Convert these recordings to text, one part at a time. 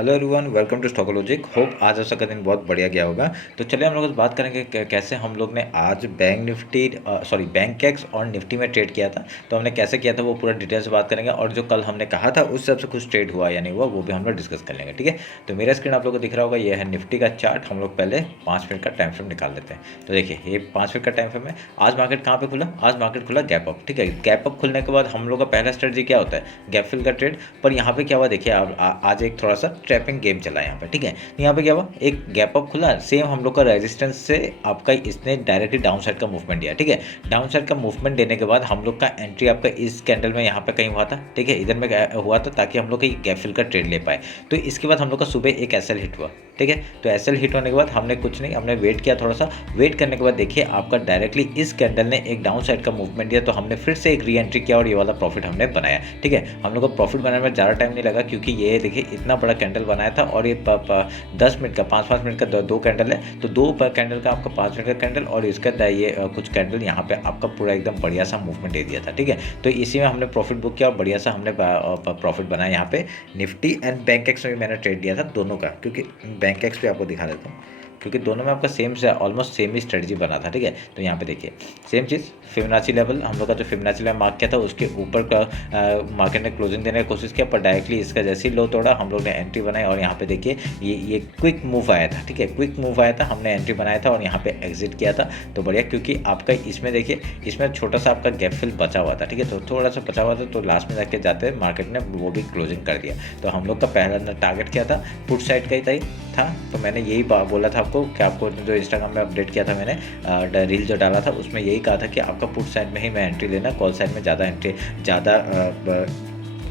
Hello everyone, welcome to Stockologic. Hope आज आपका दिन बहुत बढ़िया गया होगा। तो चलिए हम लोग आज बात करेंगे कैसे हम लोग ने आज बैंक एक्स और निफ्टी में ट्रेड किया था। तो हमने कैसे किया था वो पूरा डिटेल से बात करेंगे, और जो कल हमने कहा था उस हिसाब से कुछ ट्रेड हुआ या नहीं हुआ वो भी हम लोग डिस्कस कर लेंगे। ठीक है, तो मेरा स्क्रीन आप लोग को दिख रहा होगा, ये है निफ्टी का चार्ट। हम लोग पहले 5 मिनट का टाइम फ्रेम निकाल लेते हैं। तो देखिए ये 5 मिनट का टाइम फ्रेम है। आज मार्केट कहाँ पे खुला? आज मार्केट खुला गैप अप। ठीक है, गैप अप खुलने के बाद हम लोग का पहला स्ट्रेटजी क्या होता है? गैप फिल का ट्रेड। पर यहाँ पे क्या हुआ देखिए, आज एक थोड़ा सा ट्रैपिंग गेम चला है यहाँ पे। ठीक है, तो यहाँ पे क्या हुआ, एक गैप अप खुला, सेम हम लोग का रेजिस्टेंस से आपका इसने डायरेक्टली डाउन साइड का मूवमेंट दिया। ठीक है, डाउन साइड का मूवमेंट देने के बाद हम लोग का एंट्री आपका इस कैंडल में यहाँ पे कहीं हुआ था। ठीक है, इधर में हुआ था ताकि हम लोग गैप फिल का ट्रेड ले पाए। तो इसके बाद हम लोग का सुबह एक एसएल हिट हुआ। ठीक है, तो एसएल हिट होने के बाद हमने कुछ नहीं, हमने वेट किया थोड़ा सा। वेट करने के बाद देखिए आपका डायरेक्टली इस कैंडल ने एक डाउन साइड का मूवमेंट दिया, तो हमने फिर से एक री एंट्री किया और ये वाला प्रॉफिट हमने बनाया। ठीक है, हम लोग को प्रॉफिट बनाने में ज़्यादा टाइम नहीं लगा, क्योंकि ये देखिए इतना बड़ा कैंडल बनाया था और ये 10 मिनट का 5-5 मिनट का दो कैंडल है। तो दो कैंडल का आपका 5 मिनट का कैंडल और इसका ये कुछ कैंडल यहाँ पे आपका पूरा एकदम बढ़िया सा मूवमेंट दे दिया था। ठीक है, तो इसी में हमने प्रॉफिट बुक किया और बढ़िया सा हमने प्रॉफिट बनाया। यहाँ पे निफ्टी एंड बैंक एक्स में भी मैंने ट्रेड दिया था दोनों का, क्योंकि बैंक एक्स भी आपको दिखा देता हूँ, क्योंकि दोनों में आपका सेम से ऑलमोस्ट सेम ही स्ट्रेटजी बना था। ठीक है, तो यहाँ पे देखिए सेम चीज़, फिबोनाची लेवल हम लोग का जो फिबोनाची लेवल मार्क किया था उसके ऊपर का मार्केट ने क्लोजिंग देने की कोशिश किया, पर डायरेक्टली इसका जैसे ही लो तोड़ा हम लोग ने एंट्री बनाई और यहाँ पे देखिए ये क्विक मूव आया था। ठीक है, क्विक मूव आया था, हमने एंट्री बनाया था और यहाँ पे एग्जिट किया था। तो बढ़िया, क्योंकि आपका इसमें देखिए इसमें छोटा सा आपका गैप फिल बचा हुआ था। ठीक है, तो थोड़ा सा बचा हुआ था, तो लास्ट में जाके जाते मार्केट ने वो भी क्लोजिंग कर दिया। तो हम लोग का पहला टारगेट क्या था? पुट साइड का ही था। तो मैंने यही बोला था आपको कि आपको जो इंस्टाग्राम में अपडेट किया था मैंने, रील जो डाला था उसमें यही कहा था कि आपका पुट साइड में ही मैं एंट्री लेना, कॉल साइड में ज़्यादा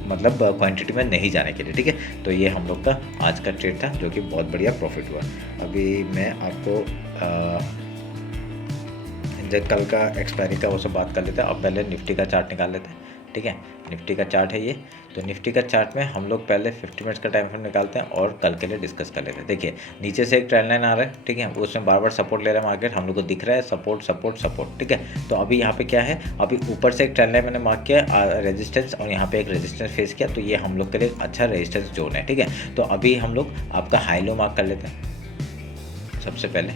मतलब क्वांटिटी में नहीं जाने के लिए। ठीक है, तो ये हम लोग का आज का ट्रेड था जो कि बहुत बढ़िया प्रॉफिट हुआ। अभी मैं आपको जब कल का एक्सपायरी का वो सब बात कर लेते हैं। अब पहले निफ्टी का चार्ट निकाल लेते हैं। ठीक है, निफ्टी का चार्ट है ये। तो निफ्टी का चार्ट में हम लोग पहले 50 मिनट्स का टाइम फ्रेम निकालते हैं और कल के लिए डिस्कस कर लेते हैं। देखिए नीचे से एक ट्रेंड लाइन आ रहा है। ठीक है, उसमें बार बार सपोर्ट ले रहा है मार्केट, हम लोग को दिख रहा है सपोर्ट सपोर्ट सपोर्ट। ठीक है, तो अभी यहाँ पे क्या है, अभी ऊपर से एक ट्रेंड लाइन मैंने मार्क किया रेजिस्टेंस, और यहाँ पे एक रेजिस्टेंस फेस किया, तो ये हम लोग के लिए अच्छा रेजिस्टेंस जोन है। ठीक है, तो अभी हम लोग आपका हाई लो मार्क कर लेते हैं सबसे पहले।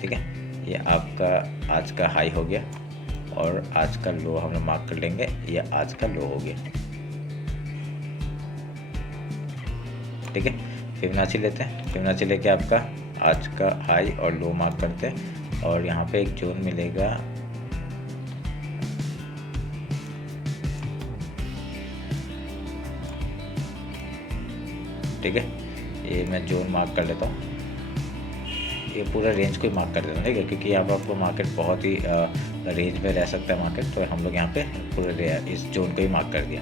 ठीक है, ये आपका आज का हाई हो गया और आज का लो हम लोग मार्क कर लेंगे, ये आज का लो हो गया। ठीक है, फिबोनाची लेते हैं, फिबोनाची लेके आपका आज का हाई और लो मार्क करते हैं और यहाँ पे एक जोन मिलेगा। ठीक है, ये मैं जोन मार्क कर लेता हूँ, ये पूरा रेंज को ही मार्क कर देता हूँ। ठीक है, क्योंकि यहाँ पर आपको मार्केट बहुत ही रेंज में रह सकता है मार्केट, तो हम लोग यहाँ पे पूरे इस जोन को ही मार्क कर दिया।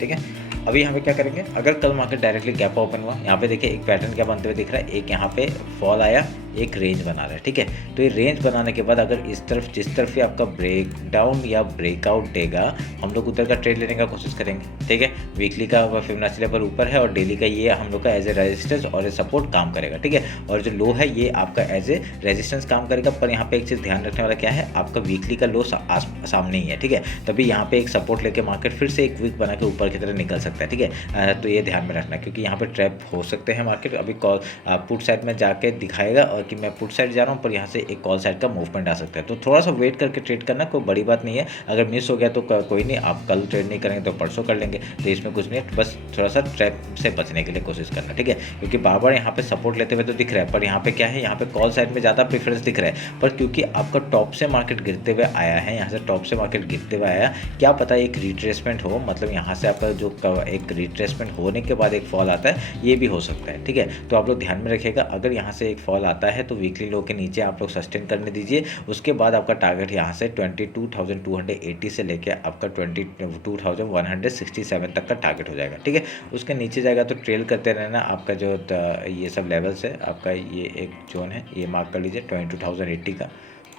ठीक है, अभी यहाँ पे क्या करेंगे, अगर कल मार्केट डायरेक्टली गैप ओपन हुआ, यहाँ पे देखिए एक पैटर्न क्या बनते हुए दिख रहा है, एक यहाँ पे फॉल आया, एक रेंज बना रहा है। ठीक है, तो ये रेंज बनाने के बाद अगर इस तरफ जिस तरफ ही आपका ब्रेक डाउन या ब्रेकआउट देगा, हम लोग उधर का ट्रेड लेने का कोशिश करेंगे। ठीक है, वीकली का फिबोनाची लेवल ऊपर है और डेली का ये हम लोग का एज ए रेजिस्टेंस और ए सपोर्ट काम करेगा। ठीक है, और जो लो है ये आपका एज ए रेजिस्टेंस काम करेगा। पर यहाँ पे एक चीज़ ध्यान रखने वाला क्या है, आपका वीकली का लो सामने ही है। ठीक है, तभी यहाँ पे एक सपोर्ट लेके मार्केट फिर से एक वीक बना के ऊपर की तरह निकल सकता है। ठीक है, तो ये ध्यान में रखना, क्योंकि यहाँ पे ट्रैप हो सकते हैं मार्केट। अभी कॉल पुट साइड में जाके दिखाएगा और कि मैं पुट साइड जा रहा हूँ, पर यहाँ से एक कॉल साइड का मूवमेंट आ सकता है। तो थोड़ा सा वेट करके ट्रेड करना, कोई बड़ी बात नहीं है। अगर मिस हो गया तो कोई नहीं, आप कल ट्रेड नहीं करेंगे तो परसों कर लेंगे, तो इसमें कुछ नहीं है। बस थोड़ा सा ट्रैप से बचने के लिए कोशिश करना। ठीक है, क्योंकि बार बार यहाँ पे सपोर्ट लेते हुए तो दिख रहा है, पर यहाँ पे क्या है, यहाँ पे कॉल साइड में ज़्यादा प्रेफरेंस दिख रहा है। पर क्योंकि आपका टॉप से मार्केट गिरते हुए आया है, यहाँ से टॉप से मार्केट गिरते हुए आया, क्या पता एक रिट्रेसमेंट हो, मतलब यहाँ से आपका जो एक रिट्रेसमेंट होने के बाद एक फॉल आता है, ये भी हो सकता है। ठीक है, तो आप लोग ध्यान में रखिएगा, अगर यहाँ से एक फॉल आता है तो वीकली लो के नीचे आप लोग सस्टेन करने दीजिए। उसके बाद आपका टारगेट यहाँ से 22,280 से लेके आपका 22,167 तक का टारगेट हो जाएगा। ठीक है, उसके नीचे जाएगा तो ट्रेल करते रहना। आपका जो ये सब लेवल्स है, आपका ये एक जोन है, ये मार्क कर लीजिए 22,080 का।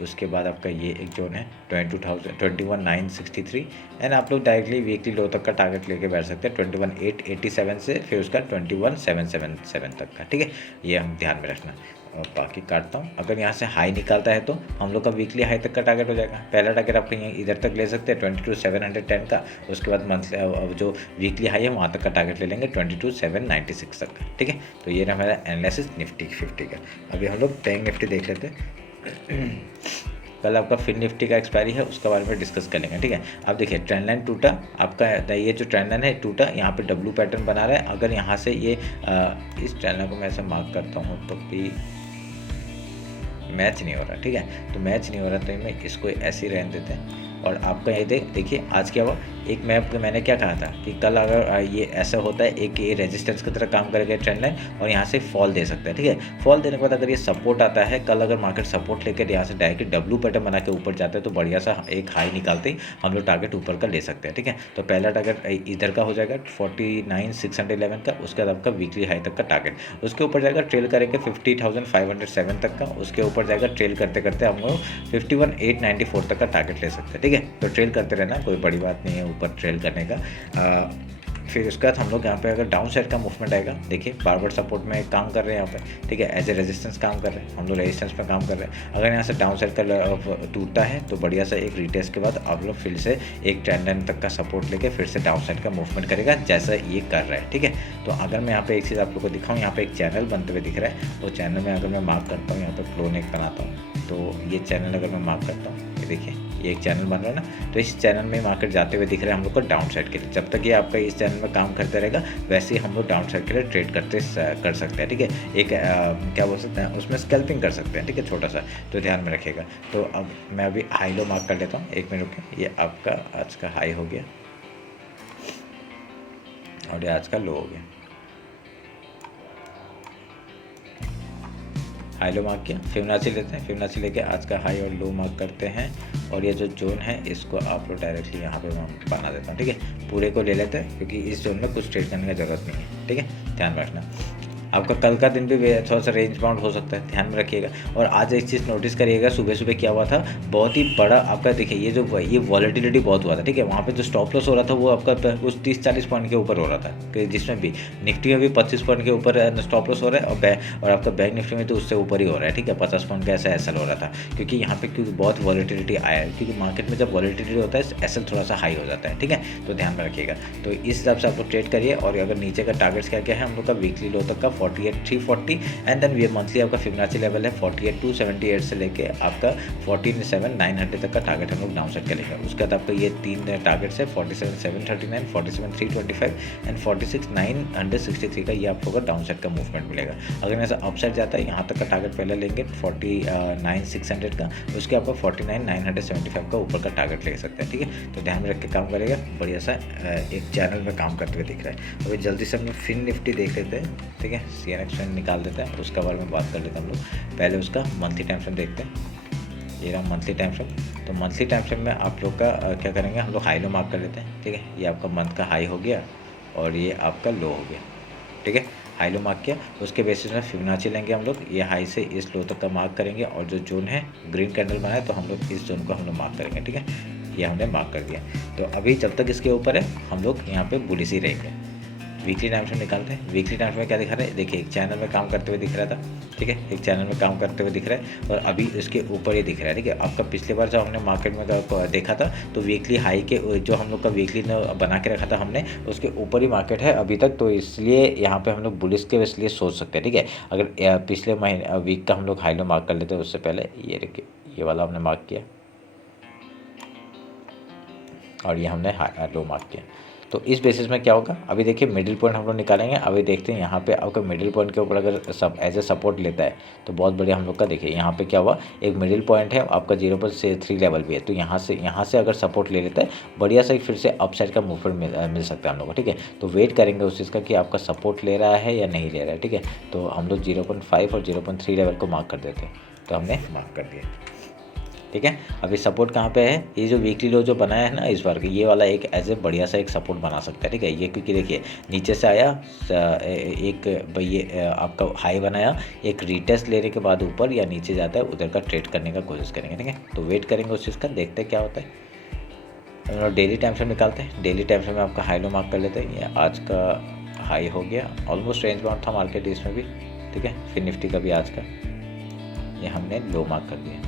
उसके बाद आपका ये एक जोन है 21,963, एंड आप लोग डायरेक्टली वीकली लो तक का टारगेट लेके बैठ सकते हैं 21,887 से फिर उसका 21,777 तक का। ठीक है, ये हम ध्यान में रखना। और बाकी काटता हूँ। अगर यहाँ से हाई निकालता है तो हम लोग का वीकली हाई तक का टारगेट हो जाएगा। पहला टारगेट आपका यहाँ इधर तक ले सकते हैं 22,710 का, उसके बाद मंथली जो वीकली हाई है वहाँ तक का टारगेट ले लेंगे 22,796 तक का। ठीक है, तो ये रहा हमारा एनालिसिस निफ्टी 50 का। अभी हम लोग बैंक निफ्टी देख लेते हैं। कल आपका फिन निफ्टी का एक्सपायरी है, उसके बारे में डिस्कस कर लेंगे। ठीक है, अब देखिए ट्रेंड लाइन टूटा आपका, ये जो ट्रेंड लाइन है टूटा, यहाँ पे डब्लू पैटर्न बना रहा है। अगर यहाँ से ये इस ट्रेंड लाइन को मैं ऐसे मार्क करता हूँ तो भी मैच नहीं हो रहा। ठीक है, तो मैच नहीं हो रहा तो मैं इसको ऐसे ही रहने देते हैं। और आपका ये देखिए आज क्या हुआ, एक मैंने क्या कहा था कि कल अगर ये ऐसा होता है, एक ये रेजिस्टेंस की तरह काम करेगा ट्रेंड लाइन और यहाँ से फॉल दे सकता है। ठीक है, फॉल देने के बाद अगर ये सपोर्ट आता है, कल अगर मार्केट सपोर्ट लेकर यहाँ से डायरेक्ट डब्लू पैटर्न बना के ऊपर जाता है तो बढ़िया सा एक हाई निकालते ही हम लोग टारगेट ऊपर का ले सकते हैं। ठीक है, तो पहला टारगेट इधर का हो जाएगा 49,611 का, उसके बाद आपका वीकली हाई तक का टारगेट, उसके ऊपर जाएगा ट्रेल करेंगे 50,507 तक का, उसके ऊपर जाएगा ट्रेल करते करते हम लोग 51,894 तक का टारगेट ले सकते हैं। ठीक है, तो ट्रेल करते रहना, कोई बड़ी बात नहीं है ऊपर ट्रेल करने का। फिर उसके बाद हम लोग यहाँ पे अगर डाउन साइड का मूवमेंट आएगा, देखिए बार बार सपोर्ट में काम कर रहे हैं यहाँ पे। ठीक है, एज ए रेजिस्टेंस काम कर रहे हैं हम लोग, रेजिस्टेंस में काम कर रहे हैं। अगर यहाँ से डाउन साइड का टूटता है तो बढ़िया सा एक रिटेस्ट के बाद आप लोग फिर से एक ट्रेंड लाइन तक का सपोर्ट लेके फिर से डाउन साइड का मूवमेंट करेगा जैसा ये कर रहा है। ठीक है, तो अगर मैं यहाँ पे एक चीज़ आप लोग को दिखाऊँ, यहाँ पे एक चैनल बनते हुए दिख रहा है, वो चैनल में अगर मैं मार्क करता हूँ, यहाँ पे फ्लो नेक बनाता हूँ, तो ये चैनल अगर मैं मार्क करता हूँ, ये देखिए ये एक चैनल बन रहा है ना, तो इस चैनल में मार्केट जाते हुए दिख रहा है हम लोग को डाउन साइड के लिए। जब तक ये आपका इस चैनल में काम करता रहेगा वैसे ही हम लोग डाउन साइड के लिए ट्रेड कर सकते हैं। ठीक है, एक क्या बोल सकते हैं उसमें स्कैल्पिंग कर सकते हैं। ठीक है, छोटा सा, तो ध्यान में रखिएगा। तो अब मैं अभी हाई लो मार्क कर लेता हूँ, एक मिनट रुके। ये आपका आज का हाई हो गया और ये आज का लो हो गया। हाई लो मार्क किया, फिबोनाची लेते हैं, फिबोनाची लेके आज का हाई और लो मार्क करते हैं। और ये जो जोन है इसको आप लोग डायरेक्टली यहाँ पे मैं बना देता हूँ। ठीक है, पूरे को ले लेते हैं क्योंकि इस जोन में कुछ ट्रेड करने की ज़रूरत नहीं है। ठीक है, ध्यान रखना। आपका कल का दिन भी थोड़ा सा रेंज बाउंड हो सकता है, ध्यान में रखिएगा। और आज एक चीज़ नोटिस करिएगा, सुबह सुबह क्या हुआ था, बहुत ही बड़ा आपका देखिए ये वॉलेटिलिटी बहुत हुआ था। ठीक है, वहाँ पे जो स्टॉप लॉस हो रहा था वो आपका उस 30-40 पॉइंट के ऊपर हो रहा था, कि जिसमें भी निफ्टी में भी 25 पॉइंट के ऊपर स्टॉप लॉस हो रहा है और आपका बैंक निफ्टी में तो उससे ऊपर ही हो रहा है। ठीक है, 50 पॉइंट का ऐसा एसएल हो रहा था, क्योंकि यहाँ पे क्योंकि बहुत वॉलेटिलिटी आया है, क्योंकि मार्केट में जब वॉलेटिलिटी होता है एसएल थोड़ा सा हाई हो जाता है। ठीक है, तो ध्यान में रखिएगा। तो इस हिसाब से आप लोग ट्रेड करिए। और अगर नीचे का टारगेट्स क्या क्या है हम लोग का, वीकली लो तक का 48,340 एंड देन ये मंथली आपका फिबोनाची लेवल है 48,278 से लेके आपका 47,900 तक का टारगेट हम लोग डाउन साइड करेंगे। उसके बाद आपका ये तीन टारगेट्स है 47,739, 47,325 एंड 46,963 का, ये आप लोग का डाउन साइड का मूवमेंट मिलेगा। अगर ऐसा अप साइड जाता है, यहाँ तक का टारगेट पहले लेंगे 49,600 का, उसके आपका 49,975 का ऊपर का टारगेट ले सकते हैं। ठीक है, तो ध्यान में रख के काम करेगा। बढ़िया सा एक चैनल में काम करते हुए दिख रहा है। अभी जल्दी से हम लोग फिन निफ्टी देख लेते हैं। ठीक है, CNX निकाल देते हैं, उसका बारे में बात कर लेते हैं हम लोग। पहले उसका मंथली टाइम फ्रेम देखते हैं। ये रहा मंथली टाइम फ्रेम। तो मंथली टाइम फ्रेम में आप लोग का क्या करेंगे, हम लोग हाई लो मार्क कर लेते हैं। ठीक है, ये आपका मंथ का हाई हो गया और ये आपका लो हो गया। ठीक है, हाई लो मार्क किया, उसके बेसिस में फिबोनाची लेंगे हम लोग, ये हाई से इस लो तक का मार्क करेंगे और जो जोन है ग्रीन कैंडल बनाए तो हम लोग इस जोन को हम लोग मार्क करेंगे। ठीक है, ये हमने मार्क कर दिया। तो अभी जब तक इसके ऊपर है हम लोग यहाँ पे बुलिश ही रहेंगे। वीकली टाइम फ्रेम निकालते हैं। वीकली टाइम फ्रेम क्या दिखा रहा है, देखिए एक चैनल में काम करते हुए दिख रहा था। ठीक है, एक चैनल में काम करते हुए दिख रहा है और अभी इसके ऊपर ही दिख रहा है। ठीक है, आपका पिछले बार जब हमने मार्केट में देखा था तो वीकली हाई के जो हम लोग का वीकली बना के रखा था हमने, उसके ऊपर ही मार्केट है अभी तक। तो इसलिए यहाँ पे हम लोग बुलिश के इसलिए सोच सकते हैं। ठीक है, अगर पिछले महीने वीक का हम लोग हाई लो मार्क कर लेते हैं, उससे पहले ये देखिए ये वाला हमने मार्क किया और ये हमने लो मार्क किया। तो इस बेसिस में क्या होगा, अभी देखिए मिडिल पॉइंट हम लोग निकालेंगे। अभी देखते हैं यहाँ पे आपका मिडिल पॉइंट के ऊपर अगर सब एज ए सपोर्ट लेता है तो बहुत बढ़िया हम लोग का। देखिए यहाँ पे क्या हुआ, एक मिडिल पॉइंट है आपका 0.3 लेवल भी है, तो यहाँ से अगर सपोर्ट ले लेता है बढ़िया से फिर से अपसाइड का मूवमेंट मिल सकता है हम लोग को। ठीक है, तो वेट करेंगे उस चीज़ का कि आपका सपोर्ट ले रहा है या नहीं ले रहा है। ठीक है, तो हम लोग 0.5 और 0.3 लेवल को मार्क कर देते हैं, तो हमने मार्क कर दिया। ठीक है, अभी सपोर्ट कहाँ पे है, ये जो वीकली लो जो बनाया है ना इस बार, ये वाला एक एज ए बढ़िया सा एक सपोर्ट बना सकता है। ठीक है, ये क्योंकि देखिए नीचे से आया एक ये आपका हाई बनाया, एक रीटेस्ट लेने के बाद ऊपर या नीचे जाता है उधर का ट्रेड करने का कोशिश करेंगे। ठीक है, तो वेट करेंगे उस चीज़ का, देखते हैं क्या होता है। डेली टाइम फ्रेम निकालते हैं। डेली टाइम फ्रेम में आपका हाई लो मार्क कर लेते हैं। ये आज का हाई हो गया, ऑलमोस्ट रेंज बाउंड था मार्केट इसमें भी। ठीक है, फिर निफ्टी का भी आज का ये हमने लो मार्क कर दिया,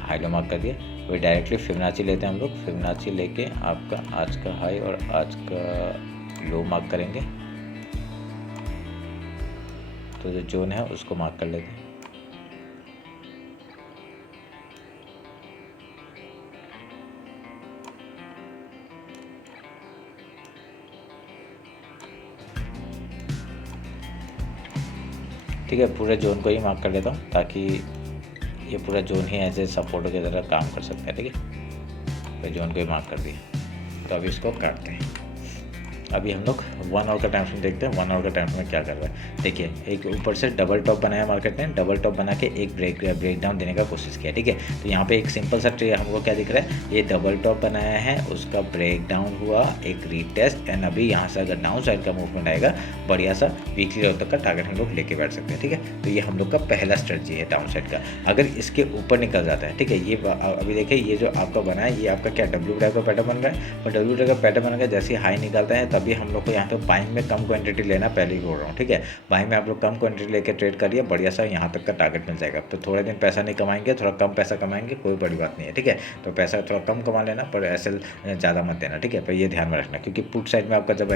हाई लो मार्क कर दिया। वही डायरेक्टली फिबोनाची लेते हैं हम लोग, फिबोनाची लेके आपका आज का हाई और आज का लो मार्क करेंगे। तो जो जोन है उसको मार्क कर लेते हैं। ठीक है, पूरे जोन को ही मार्क कर लेता हूँ ताकि ये पूरा जोन ही एज ए सपोर्ट की तरह काम कर सकता है। ठीक है, तो जोन को ही मार्क कर दिया। तो अभी इसको काटते हैं। अभी हम लोग 1 आवर का टाइम फ्रेम देखते हैं। 1 आवर का टाइम फ्रेम में क्या कर रहा है, देखिए एक ऊपर से डबल टॉप बनाया मार्केट ने, डबल टॉप बना के एक ब्रेक डाउन देने का कोशिश किया। ठीक है, तो यहाँ पे एक सिंपल सा ट्रेड हमको क्या दिख रहा है, ये डबल टॉप बनाया है, उसका ब्रेक डाउन हुआ, एक रीटेस्ट, एंड अभी यहाँ से अगर डाउन साइड का मूवमेंट आएगा बढ़िया सा वीकली लेवल तक का टारगेट हम लोग लेके बैठ सकते हैं। ठीक है, तो ये हम लोग का पहला स्ट्रेटजी है डाउन साइड का। अगर इसके ऊपर निकल जाता है, ठीक है, ये अभी देखिए ये जो आपका बना है ये आपका क्या डब्ल्यू टाइप का पैटर्न बन रहा है, और डब्ल्यू टाइप का पैटर्न बन गया, जैसे हाई निकलता है तभी हम लोग को यहाँ पे बाइंग में कम क्वांटिटी लेना, पहले ही बोल रहा हूँ। ठीक है, बाइंग में आप लोग कम क्वांटिटी लेके ट्रेड करिए, बढ़िया सा यहाँ तक का टारगेट मिल जाएगा। तो थोड़े दिन पैसा नहीं कमाएंगे, थोड़ा कम पैसा कमाएंगे, कोई बड़ी बात नहीं है। ठीक है, तो पैसा थोड़ा कम कमा लेना, पर एसएल ज़्यादा मत देना। ठीक है, पर ये ध्यान में रखना, क्योंकि पुट साइड में आपका जब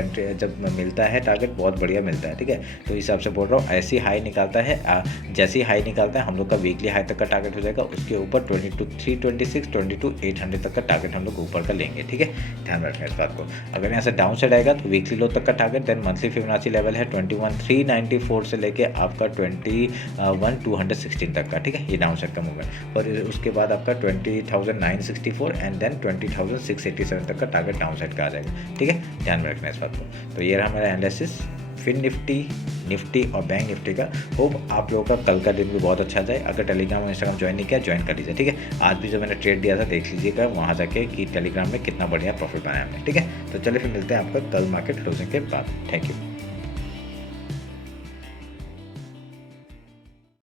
मिलता है टारगेट बहुत बढ़िया मिलता है। ठीक है, तो इस हिसाब से बोल रहा हूँ, ऐसी हाई निकालता है, जैसे ही हाई निकालता है हम लोग का वीकली हाई तक का टारगेट हो जाएगा, उसके ऊपर 22,326 22,800 तक का टारगेट हम लोग ऊपर का लेंगे। ठीक है, ध्यान में रखना इस बात को। अगर यहाँ से डाउन साइड आएगा तो वीकली लो तक का target, then monthly Fibonacci level है 21,394 से लेके आपका 21,216 तक का। ठीक है, ये डाउन साइड का मूवमेंट, और उसके बाद आपका 20,964 एंड देन 20,687 तक का टारगेट डाउन साइड का आ जाएगा। ठीक है, ध्यान में रखना इस बात को। तो ये रहा मेरा एनालिसिस फिन निफ्टी और बैंक निफ्टी का। होप आप लोगों का कल का दिन भी बहुत अच्छा जाए। अगर टेलीग्राम और इंस्टाग्राम ज्वाइन नहीं किया, ज्वाइन कर लीजिए। ठीक है, आज भी जो मैंने ट्रेड दिया था देख लीजिएगा वहाँ जाके कि टेलीग्राम में कितना बढ़िया प्रॉफिट बनाया हमने। ठीक है, तो चलिए फिर मिलते हैं आपका कल मार्केट क्लोजिंग के बाद। Thank you.